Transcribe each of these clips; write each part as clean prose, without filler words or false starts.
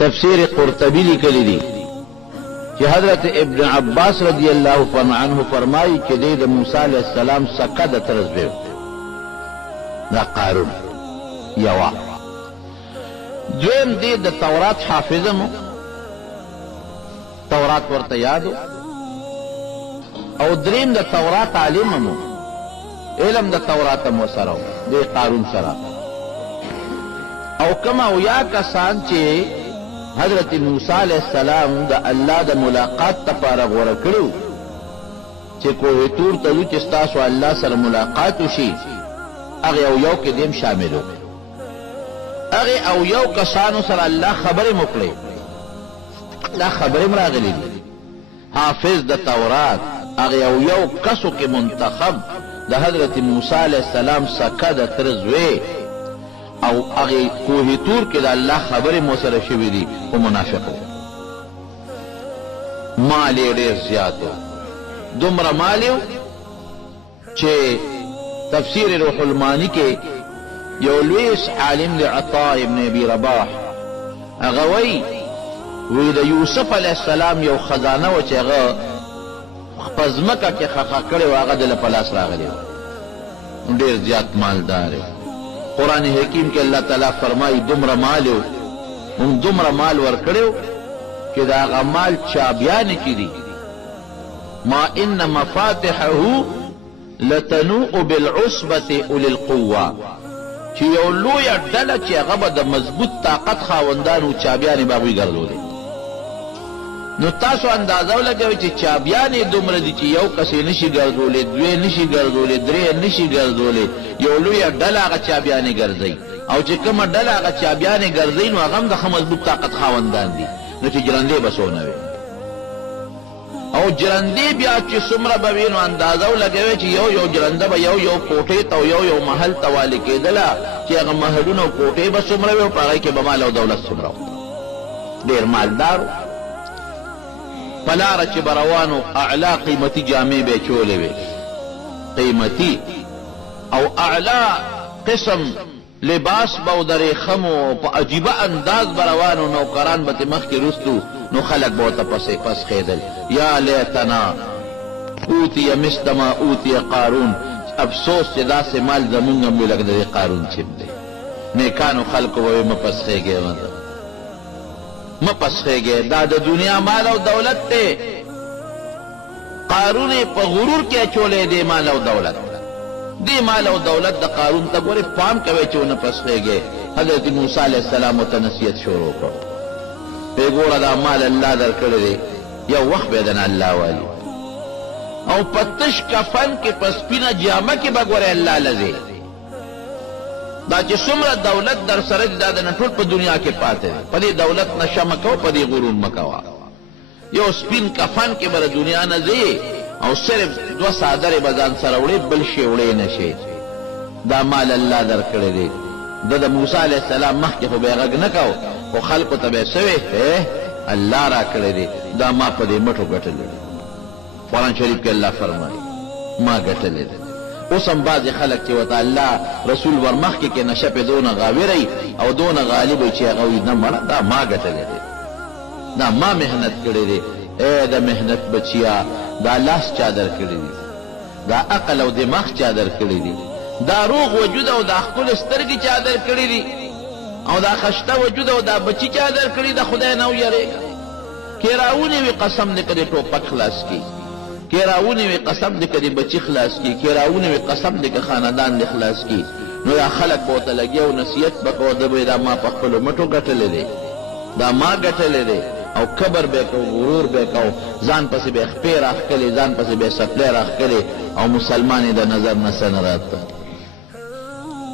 تفسیر قرطبی لیکلی دی کہ حضرت ابن عباس رضی اللہ عنہ فرمائی کہ دے دا موسیٰ علیہ السلام سکا دا طرز بیو دا قارون یوا دویم دے دا تورات حافظمو تورات ورطا یادو او دریم دا تورات عالممو علم دا توراتم و سراو دے قارون سرا او کما او یا کسان چے حضرت موسیٰ علیہ السلام دا اللہ دا ملاقات تا پارا غورا کرو چے کوہ تور تلو چستاسو اللہ سر ملاقاتو شی اغی او یو کے دیم شاملو اغی او یو کسانو سر اللہ خبر مکلے دا خبر مراغلی دی حافظ دا تورات اغی او یو کسو کے منتخب دا حضرت موسیٰ علیہ السلام سکا دا ترزوے او اغی کوہ تور کے دا اللہ خبر موسر شوی دی و منافقو مالی دیر زیادو دمرا مالیو چھے تفسیر روح المانی کے یو لویس عالم دی عطا ابن ابی رباح اغوی وی دا یوسف علیہ السلام یو خزانہ و چھے اغا پزمکا کے خخا کرے و اغا دل پلاس راغلے دیر زیاد مالدار قرآن حکیم کے اللہ تعالیٰ فرمائی دمرا مالیو ان دمرا مال ورکڑیو کہ دا آغا مال چابیانی کی دی ما ان مفاتحہو لتنوء بالعصبت اولی القوہ چی یو لویا ڈلا چی اغا دا مضبوط طاقت خواندانو چابیانی باغوی گردو دی نو تاسو اندازو لگوی چی چابیانی دمرا دی چی یو کسی نشی گردو لی دوی نشی گردو لی دری نشی گردو لی یو لویا ڈلا آغا چابیانی گرزی او چی کم ڈلا آغا چابیانی گرزی نو اغم دا مضبوط طاقت خواندان دی نو چی جرندے بسونوی او جرندی بیا چی سمرا بوینو اندازو لگوی چی یو جرنده با یو کوٹی تا یو محل توالی که دلا چی اغا محلونو کوٹی با سمروی و پاگئی که بمال او دولت سمرو دیر مالدارو پلارا چی بروانو اعلا قیمتی جامع بے چولے بے قیمتی او اعلا قسم لباس باو در خمو پا عجیبہ انداز بروانو نوکران بت مخ کی رستو نو خلق بوتا پس خیدل یا لیتنا اوتی مستما اوتی قارون افسوس چی دا سے مال زمونگم بھی لگ در قارون چم دے نیکانو خلقو بوی مپس خیگے مپس خیگے دا دنیا مال و دولت تے قارون پا غرور کیا چولے دے مال و دولت دی مال و دولت دا قارون تا گوری فام کوئے چو نپس خیگے حضرت موسیٰ علیہ السلام و تنسیت شروع کرو پی گورا دا مال اللہ در کردے یا وقت بیدن اللہ والی او پتش کفن کے پسپینا جامع کے بگوری اللہ لزے دا چی سمر دولت در سرج دادن ٹھول پا دنیا کے پاتے پدی دولت نشا مکو پدی غرور مکوا یو سپین کفن کے بر دنیا نزے او صرف دو سادر بزان سروڑے بلشے اڑے نشے دا مال اللہ در کردے دا موسیٰ علیہ السلام مخ کے خوبے غگ نکو و خلقو تبے سوے اللہ را کردے دا ما پدے مٹھو گٹلے قرآن شریف کے اللہ فرمائی ما گٹلے دے اسم باز خلق چی وطا اللہ رسول ورمخ کے نشپ دون غاوی رئی او دون غالب چی غوی نمارا دا ما گٹلے دے دا ما محنت کردے دے اے دا محنت بچیا دا لاس چادر کردے دے دا عقل او دماغ چادر کردے دے دا روغ وجود او دا خکل سترگی چادر کردے دے او دا خشتا وجود او دا بچی چادر کردے دا خدای نو یرے کیراونی وی قسم نکدے ٹوپک خلاص کی کیراونی وی قسم دے کدی بچی خلاص کی کیراونی وی قسم دے کہ خاندان دے خلاص کی نو دا خلق بوتا لگیو نصیحت بکو دبی دا ما پخپلو مٹو گٹلے دے دا ما گٹلے دے او کبر بے کو غرور بے کو زان پسی بے خپیر آخ کلی زان پسی بے سپلیر آخ کلی او مسلمانی دا نظر نسن رات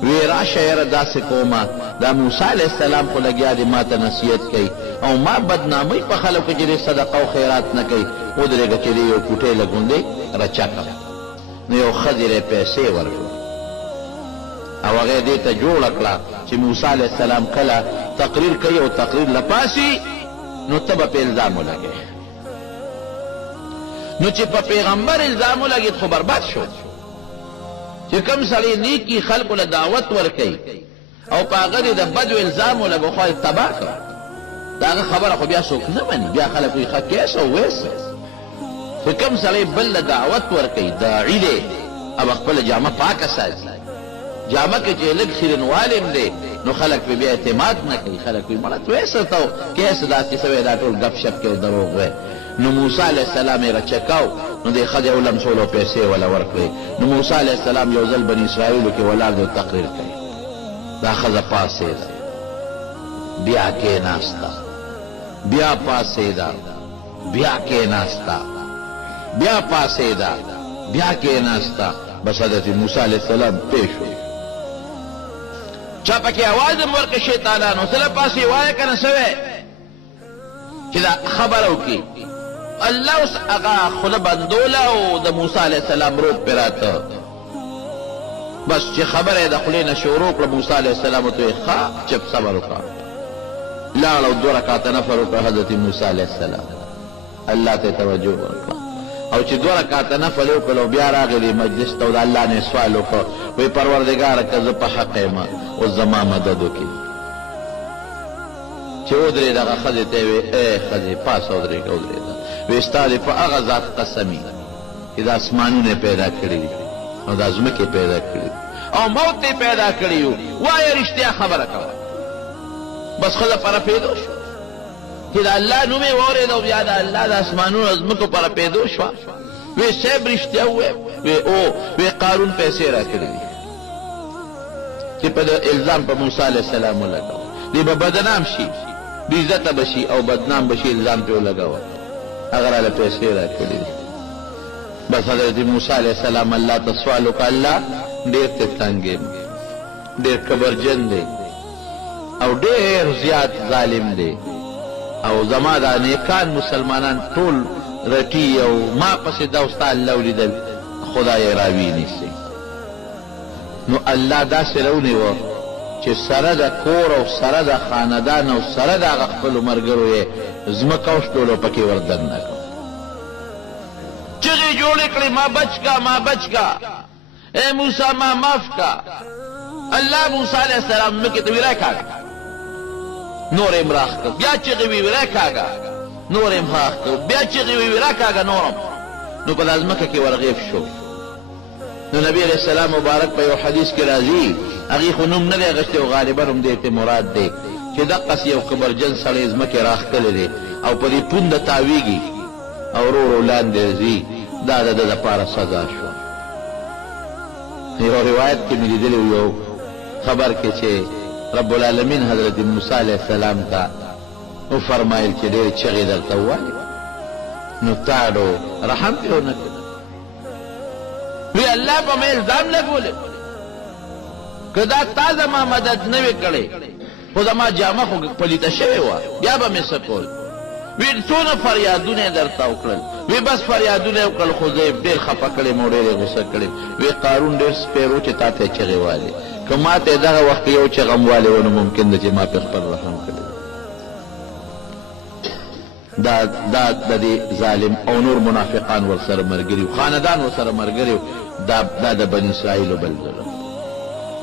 وی راش ایر دا سکوما دا موسیٰ علیہ السلام کو لگیا دی ما تا نصیحت کئی او ما بدنامی پا خلق جری صدقہ و خیرات نکی او درے گا چلی یو کوٹے لگون دے رچا کم نو یو خضر پیسے ورکو او اگر دیتا جوڑ اکلا چی موسیٰ علیہ السلام کلا تقریر کئی او تقریر لپاسی نو تبا پہ الزامو لگے نو چی پا پیغمبر الزامو لگی تو برباد شو چی کم سڑی نیکی خلق لدعوت ورکی او پا غری دا بدو الزامو لگو خواهی تباہ کر دا هغه خبره خو بیا څوک نه مني، بیا خلک وایي ښه کیس او ویس. خو کوم سړی بل له دعوت ورکوي، داعي دی او خپله جامه پاکه ساتي، جامه کې چې لږ شیرینوالی هم دی نو خلک پې بیا اعتماد نه کوي، خلک وایي مړه ویس ته کیس داسې څه وی دا ټول ګپ شپ کې او دروغ وی. نو موسی علیه السلام یې رچکاو، نو دې ښځې ولمسولو پیسې وله ورکړې. نو موسی علیه السلام یو ځل بني اسرائیلو کې ولاړ دی او تقریر کوي. دا ښځه پاڅېده، بیا کېناسته، بیا پاڅېده، بیا کېناسته، بیا پاڅېده، بیا کېناسته. بس حضرت موسی علیه السلام پیش شو. چا پکې اواز هم ورکړه شیطانانو سله پاسې وایه که نه څه چې دا خبره وکړي. الله اوس هغه خوله بندوله او د موسی علیه السلام روب پرې راته. بس چې خبره یې د خولې نه شروع کړه، موسی علیه السلام ورته ویې ښه چپ صبر وکړه. لاړ او 2 رکعاته نفل وکړه حضرت موسی علیه السلام، الله ته توجه ورکړه. او چې 2 رکعاته نفل وکړه او بیا راغلی مجلس ته او د الله نه سوال وکړه، وایي پروردګاره که زه په حق یم اوس زما مدد وکړي. چې ودرېد هغه ښځې ته یې ویې ای ښځې پاسه ودرېږه ودرېده. وایي ستا دې په هغه ذات قسم وي چې د اسمانونه پیدا کړي دي او د ځمکې پیدا کړي دي او موت یې پیدا کړي یو، وایه رښتیا خبره کوه. بس ښځه په رپېدو شو چې د الله نوم یې واورېد او بیا د الله د اسمانونو ځمکو په رپېدو شوه. وی صاحب رښتیا ووایه؟ وی او وی قارون پیسې راکړي دي چې په الزام په موسی علیه السلام ولګوه. دی به بدنام شي، بې عزته به شي او بدنام به شي، الزام پرې ولګوه. هغه راله پیسې راکړي دي. بس حضرت موسی علیه السلام الله ته سوال وکړه، الله ډېر ته تنګ یم، ډېر کبرجن دی او ډېر زیات ظالم دی او زما دا نیکان مسلمانان ټول رټي او ما پسې دا ستا الله ولیدل خدای راوي نیسي. نو الله داسې راونیوه چې سره د کور او سره د خاندان او سره د هغه خپلو ملګرو یې ځمکه وشلولو پکې وردننه کړه. چغې جوړې کړې ما بچ کا ما بچ کا، اے موسی ما معاف کا. الله موسی علیه السلام مکې ته وی راکاږه، نور یې راخ کړ. بیا چغې وی راکاږه، نور یې راخ کړ. بیا چغې وی راکاږه نورم. نو په دا ځمکه کې ورغیب شو. نو نبی علیہ السلام مبارک په یو حدیث کې راځي، هغې خو نوم نه دی اخیستی او غالبا هم دې ته مراد دی چې دقسې یو کبرجن سړی ځمکې راښکلی دی او په دې پونده تاویږي او ورو ورو لاندې ځي. دا د ده دپاره سزا شوه. یو روایت کې مې لیدلی یو خبر کې چې رب العالمین حضرت موسی علیه السلام ته وفرمایل چې ډېرې چغې درته ووایې نو تاړو رحم پرې ونه کړ. وی الله په مې الزام لګولی، که دا تا زما مدد نه وې کړی خو زما جامه خو پلیته شوې وه بیا به مې څه کول. وی څونه فریادونه یې درته وکړل. وی بس فریادونه یې وکړل خو زه یې ډېر خفه کړیم او ډېر یې غوسه کړیم. وی قارون ډېر سپېر و چې تا ته یې چغې والې، که ما ته یې دغه وخت کې یو چغه م والې و نو ممکن ده چې ما پې خپل رحم کړی. دا د دې ظالم او نور منافقان ورسره ملګري وو، خاندان ورسره ملګري وو. دا د بني اسرائیلو بل ظلم.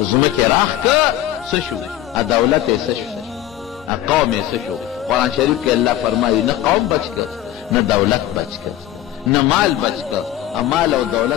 ځمکې راښ که څه شو، دولت یې څه شو، قوم یې څه شو. قرآن شریف کې الله فرمایي نه قوم بچ کړ، نه دولت بچ کړ، نه مال بچ کړ. مال او دولت